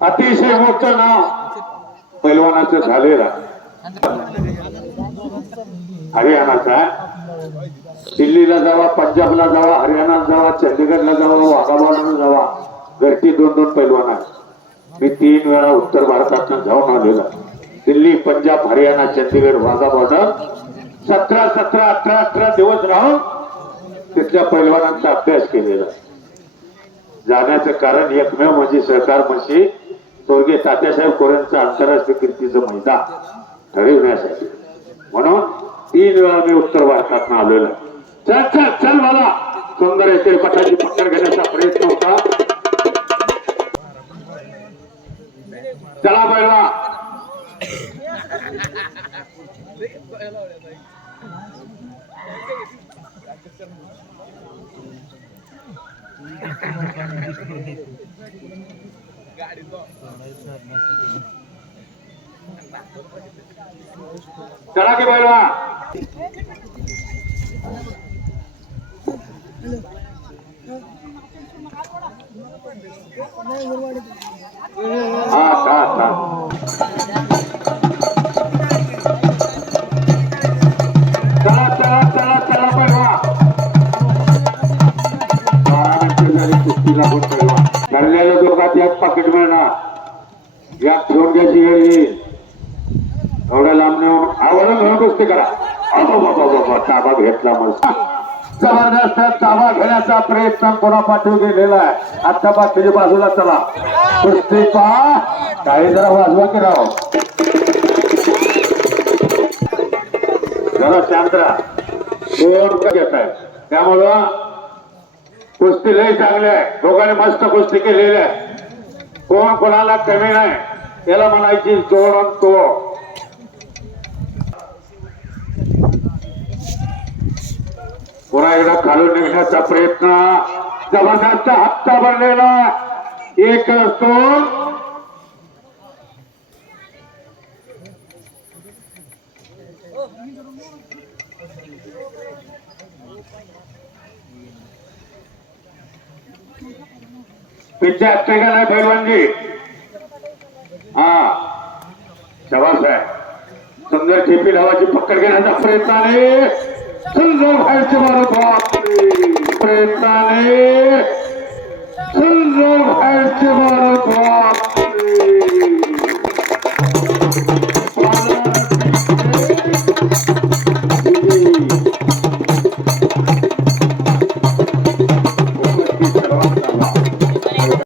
अतिशय मोठं नाव पैलवानाचं झालेलं हरियाणाचा दिल्लीला जावा पंजाबला जावा हरियाणाला जावा चंदीगडला जावा वाघाबाडला जावा. घरची दोन दोन पैलवान आहेत. मी तीन वेळा उत्तर भारतात जाऊन आलेलो दिल्ली पंजाब हरियाणा चंदीगड वाघा बॉर्डर सतरा सतरा अठरा अठरा दिवस राहून तिथल्या पैलवानांचा अभ्यास केलेला जाण्याचं कारण एकमेव म्हणजे सहकार म्हणजे स्वर्गीय तात्यासाहेब कोरेंचं आंतरराष्ट्रीय कीर्तीचं मैदान. ठरविण्यासाठी म्हणून तीन वेळा मी उत्तर भारतात आलेलो. चल चल चल मला सुंदर येथे पटाची घेण्याचा प्रयत्न होता. चला पहिला. चला की पहिला हा हा हा झाली कुस्तीला पण पहिला ठरलेल्या दोघात याच पाकिट मिळणार या ठेवून घ्यायची वेळ येईल. एवढ्या लांब नेऊन आवडून घेऊन कुस्ती करा. ताबा घेतला मस्त. जबरदस्त ताबा घेण्याचा प्रयत्न कोणा पाठवून गेलेला आहे. आता बाकीच्या बाजूला चला. कुस्ती पहा काही जरा वाजवा की राव. जरा शांत राहा. दोन का घेत आहे त्यामुळं कुस्ती लय चांगली आहे. दोघांनी मस्त कुस्ती केलेली आहे. कोण कोणाला कमी नाही. त्याला म्हणायची जोड तो. पुन्हा एकदा खालून निघण्याचा प्रयत्न. जबरदस्त हप्ता भरलेला. एक असतो. त्यांच्या असते का नाही पैलवानजी हा. शबाब साहेब सुंदर ठेपी लावाची पकड घेण्याचा प्रयत्नाने सुंदर बाहेरचे मारो बाप प्रयत्नाने सुंदर बाहेरचे मारो बाप